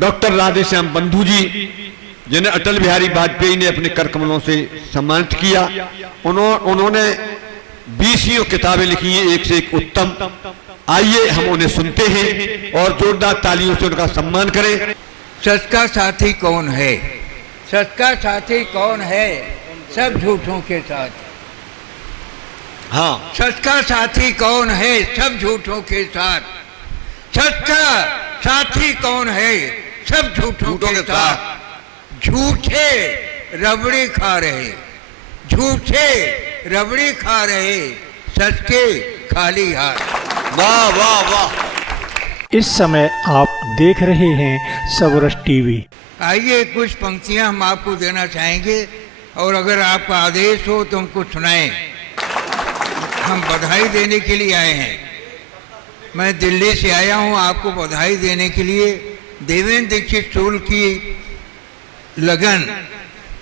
Doctor Radheshyam बंधु जी, जिन्हें अटल बिहारी वाजपेयी ने अपने कर कमलों से सम्मानित किया। उन्होंने 20 किताबें लिखी हैं, एक से एक उत्तम। आइए हम उन्हें सुनते हैं और जोरदार तालियों से उनका सम्मान करें। सच का साथी कौन है? सच का साथी कौन है? सब झूठों के साथ। हाँ, सच का साथी कौन है? सब झूठों के साथ। सच का साथी कौन है? सब झूठों के साथ। झूठे रबड़ी खा रहे, झूठे रबड़ी खा रहे, सच के खाली हाथ। वाह वाह वाह। इस समय आप देख रहे हैं सबरस टीवी। आइए कुछ पंक्तियां हम आपको देना चाहेंगे और अगर आपका आदेश हो तो हमको सुनाएं। हम बधाई देने के लिए आए हैं। मैं दिल्ली से आया हूं आपको बधाई देने के लिए। देवेंद्र दीक्षित स्कूल की लगन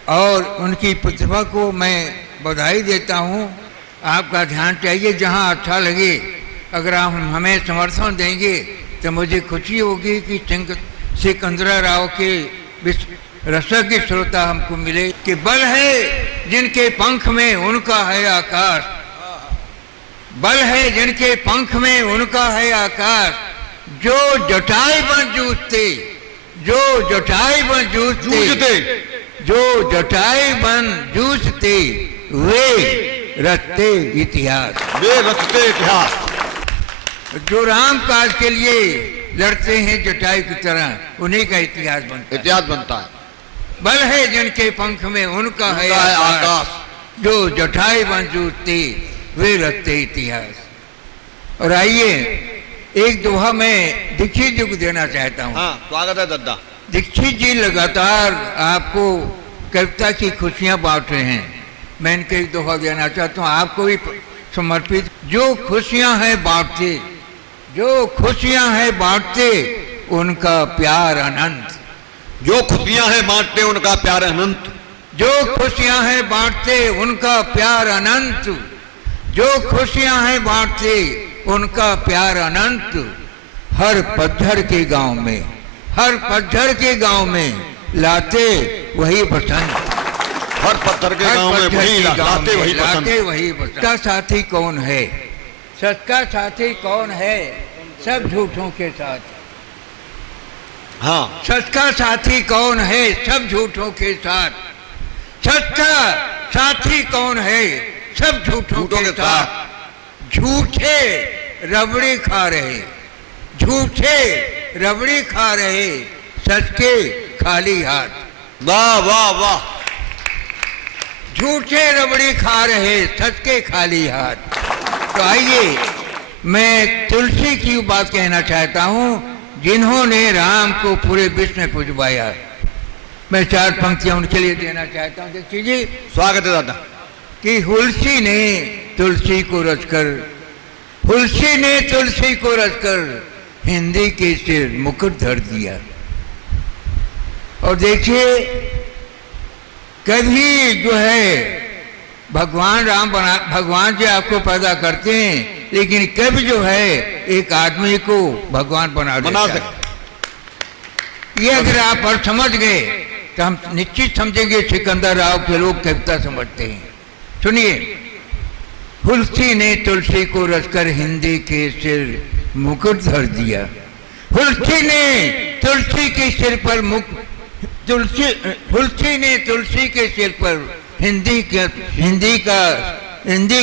और उनकी प्रतिभा को मैं बधाई देता हूं। आपका ध्यान चाहिए, जहां अच्छा लगे अगर आप हमें समर्थन देंगे तो मुझे खुशी होगी कि सिकंदराव के रसज्ञ श्रोता हमको मिले। कि बल है जिनके पंख में उनका है आकाश, बल है जिनके पंख में उनका है आकाश। जो जटाई बन जूझते, जो जटाई बन जूझते, जो जटाई बन जूझते, वे रचते इतिहास, वे रचते इतिहास। जो राम काज के लिए लड़ते हैं जटाई की तरह, उन्हीं का इतिहास बनता है। बल है जिनके पंख में उनका है आकाश, जो जटाई बन जूझते, वे रचते इतिहास। और आइए एक दोहा मैं दीक्षित जी को देना चाहता हूँ। हाँ, स्वागत है दद्दा। दीक्षित जी लगातार आपको कविता की खुशियां बांट रहे हैं। मैं इनके एक दोहा देना चाहता हूँ, आपको भी समर्पित। जो खुशियां हैं बांटते, जो खुशियां हैं बांटते, उनका प्यार अनंत। जो खुशियां हैं बांटते उनका प्यार अनंत। जो खुशियां हैं बांटते उनका प्यार अनंत। जो खुशियां हैं बांटते उनका प्यार अनंत। हर पत्थर के गांव में, हर पत्थर के गांव में लाते वही बसंत। हर पत्थर के गांव में वही लाते वही बसंत। सच का साथी कौन है? सच का साथी कौन है? सब झूठों के साथ। हाँ, सच का साथी कौन है? सब झूठों के साथ। सच का साथी कौन है? सब झूठों के साथ। झूठे रबड़ी खा रहे, झूठे रबड़ी खा रहे, सच के खाली हाथ। वाह वाह वाह। झूठे रबड़ी खा रहे, सच के खाली हाथ। तो आइए मैं तुलसी की बात कहना चाहता हूँ, जिन्होंने राम को पूरे विश्व में पुजवाया। मैं 4 पंक्तियां उनके लिए देना चाहता हूँ। देखिए जी, स्वागत है दादा। कि हुलसी ने तुलसी को रचकर, हुलसी ने तुलसी को रचकर हिंदी के सिर मुकुट धर दिया। और देखिए कभी जो है भगवान राम भगवान जी आपको पैदा करते हैं, लेकिन कभी जो है एक आदमी को भगवान बना देता है। ये अगर आप और समझ गए तो हम निश्चित समझेंगे सिकंदराव के लोग कविता समझते हैं। सुनिए, हुलसी ने तुलसी को रचकर हिंदी के सिर मुकुट धर दिया। हुलसी ने तुलसी के सिर पर हुलसी ने तुलसी के सिर पर हिंदी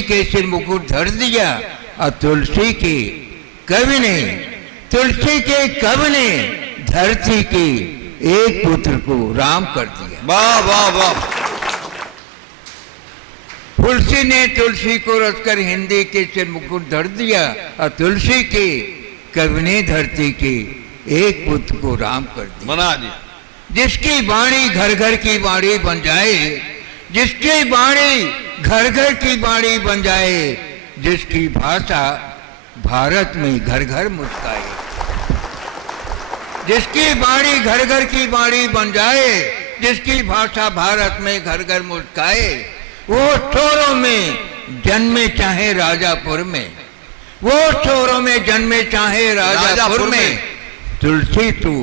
के सिर मुकुट धर दिया। और तुलसी के कवि ने धरती के एक पुत्र को राम कर दिया। वाह वाह वाह। तुलसी ने तुलसी को रचकर हिंदी के सिर मुकुट धर दिया और तुलसी के कवि ने धरती के एक पुत्र को राम कर दिया, बना दिया। जिसकी वाणी घर घर की वाणी बन जाए, जिसकी वाणी घर घर की वाणी बन जाए, जिसकी भाषा भारत में घर घर मुस्काए। जिसकी वाणी घर घर की वाणी बन जाए, जिसकी भाषा भारत में घर घर मुस्काए, वो चोरों में जन्मे चाहे राजापुर में, वो चोरों में जन्मे चाहे राजापुर में, तुलसी तू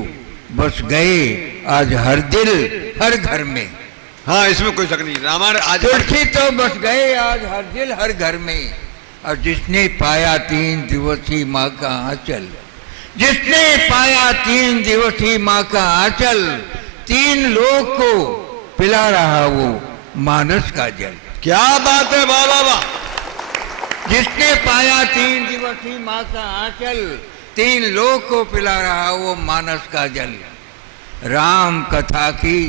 बस गए आज हर दिल हर घर में। हाँ, इसमें कोई शक नहीं। रामायण आज तुलसी तो बस गए आज हर दिल हर घर में। और जिसने पाया 3 दिवसीय माँ का आंचल, जिसने पाया 3 दिवसीय माँ का आंचल, 3 लोग को पिला रहा वो मानस का जल। क्या बात है, वाह वाह वाह। जिसने पाया 3 दिवसीय माँ का आंचल, 3 लोग को पिला रहा वो मानस का जल। राम कथा की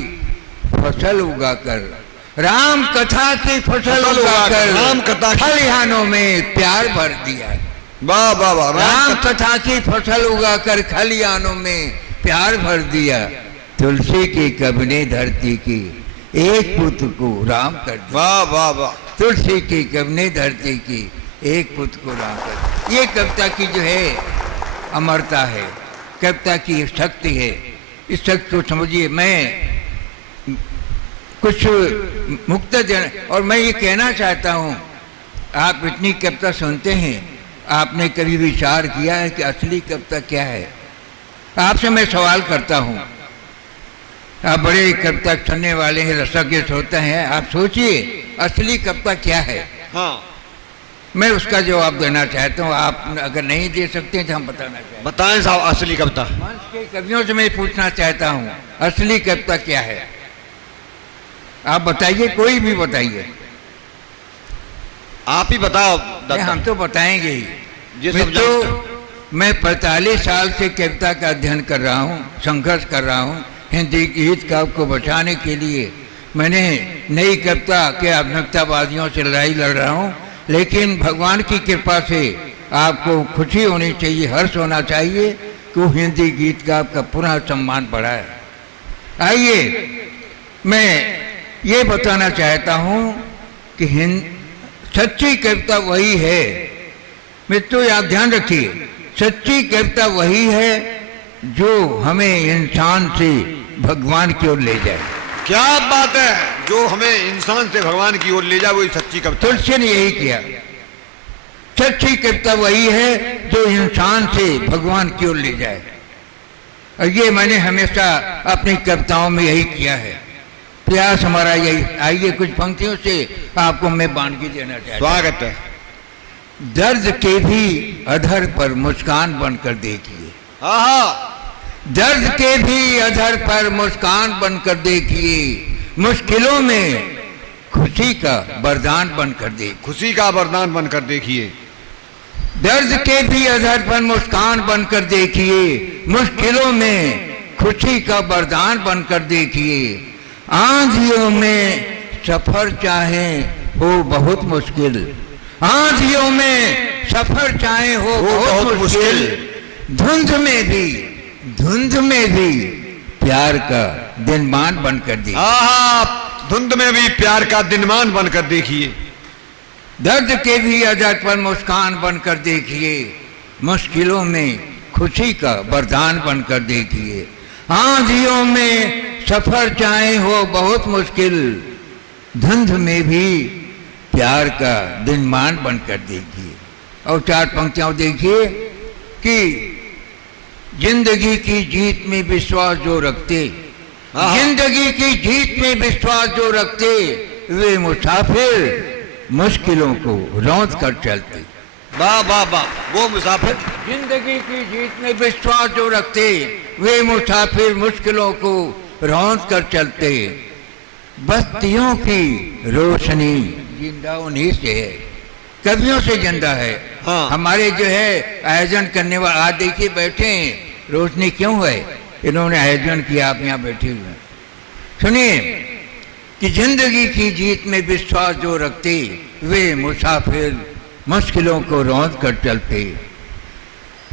फसल उगाकर, राम कथा की फसल उगाकर, राम कथा खलिहानों में प्यार भर दिया। वाह वाह वाह। राम कथा की फसल उगाकर खलिहानों में प्यार भर दिया। तुलसी की कबने धरती की एक पुत्र को राम कर दिया। वाह वाह वाह। तुलसी की कबने धरती की एक पुत्र को राम कर दिया। ये कविता की जो है अमरता है, कविता की शक्ति है। इस शक्ति को समझिए। मैं कुछ मुक्त और मैं ये कहना चाहता हूँ, आप इतनी कविता सुनते हैं, आपने कभी विचार किया है कि असली कविता क्या है? आपसे मैं सवाल करता हूँ, आप बड़े कविता सुनने वाले हैं, रसज्ञ होते हैं, आप सोचिए असली कविता क्या है? हाँ, मैं उसका जवाब देना चाहता हूँ। आप अगर नहीं दे सकते तो हम बताना चाहते हैं। बताएं साहब, असली कविता। मंच के कवियों से मैं पूछना चाहता हूँ, असली कविता क्या है? आप बताइए, कोई भी बताइए। आप ही बताओ। हम तो बताएंगे ही। ये सब मैं 45 साल से कविता का अध्ययन कर रहा हूँ, संघर्ष कर रहा हूँ। हिंदी गीत काव्य को बचाने के लिए मैंने नई कविता के आधुनिकतावादियों से लड़ाई लड़ रहा हूँ। लेकिन भगवान की कृपा से आपको खुशी होनी चाहिए, हर्ष होना चाहिए कि वो हिंदी गीत काव्य का पुनः सम्मान बढ़ा है। आइए, मैं ये बताना चाहता हूँ कि सच्ची कविता वही है। मित्रों, आप ध्यान रखिए, सच्ची कविता वही है जो हमें इंसान से भगवान की ओर ले जाए। क्या बात है, जो हमें इंसान से भगवान की ओर ले जाए, वही सच्ची कविता। तुलसी ने यही किया। सच्ची कविता वही है जो इंसान से भगवान की ओर ले जाए। और ये मैंने हमेशा अपनी कविताओं में यही किया है, प्रयास हमारा यही। आइए, कुछ पंक्तियों से आपको मैं वानगी देना चाहता हूं। स्वागत है। दर्द के भी अधर पर मुस्कान बनकर देखिए। हाँ, दर्द के भी अधर पर मुस्कान बनकर देखिए, मुश्किलों में खुशी का वरदान बनकर देखिए। खुशी का वरदान बनकर देखिए। दर्द के भी अधर पर मुस्कान बनकर देखिए, मुश्किलों में खुशी का वरदान बनकर देखिए। आंधियों में सफर चाहे हो बहुत मुश्किल, आंधियों में सफर चाहे हो बहुत मुश्किल, धुंध में भी प्यार का दिनमान बनकर देखिए। धुंध में भी प्यार का दिनमान बनकर देखिए। दर्द के भी अधर पर मुस्कान बनकर देखिए, मुश्किलों में खुशी का वरदान बनकर देखिए। आंधियों में सफर चाहे हो बहुत मुश्किल, धुंध में भी प्यार का दिनमान बनकर देखिए। और 4 पंक्तियां देखिए कि जिंदगी की जीत में विश्वास जो रखते, जिंदगी की जीत में विश्वास जो रखते, वे मुसाफिर मुश्किलों को रौंद कर चलते। वाह वाह वाह। वो मुसाफिर जिंदगी की जीत में विश्वास जो रखते, वे मुसाफिर मुश्किलों को रौंद कर चलते। बत्तियों की रोशनी जिंदा उन्हीं से है, कवियों से जिंदा है। हाँ। हमारे जो है आयोजन करने वाले आज देखिए बैठे हैं, रोशनी क्यों है? इन्होंने आयोजन किया, आप यहाँ बैठे हुए हैं। सुनिए कि जिंदगी की जीत में विश्वास जो रखते, वे मुसाफिर मुश्किलों को रौंद कर चलते,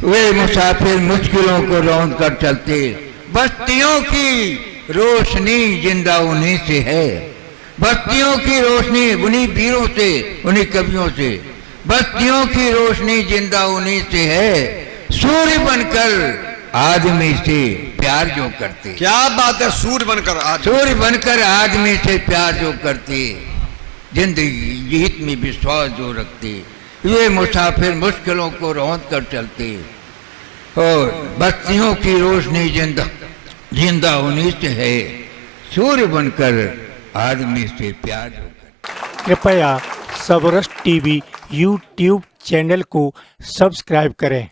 वे मुसाफिर मुश्किलों को रौंद कर चलते। बत्तियों की रोशनी जिंदा उन्हीं से है, बत्तियों की रोशनी उन्हीं वीरों से, उन्हीं कवियों से। बत्तियों की रोशनी जिंदा उन्हीं से है, सूर्य बनकर आदमी से प्यार जो करते। क्या बात है, सूर्य बनकर आदमी से प्यार जो करते, जिंदगी जीत में विश्वास जो रखते, वे मुसाफिर मुश्किलों को रौंद कर चलते। और बत्तियों की रोशनी जिंदा जिंदा होने से है, सूर्य बनकर आदमी से प्यार होकर। कृपया सबरस टीवी यूट्यूब चैनल को सब्सक्राइब करें।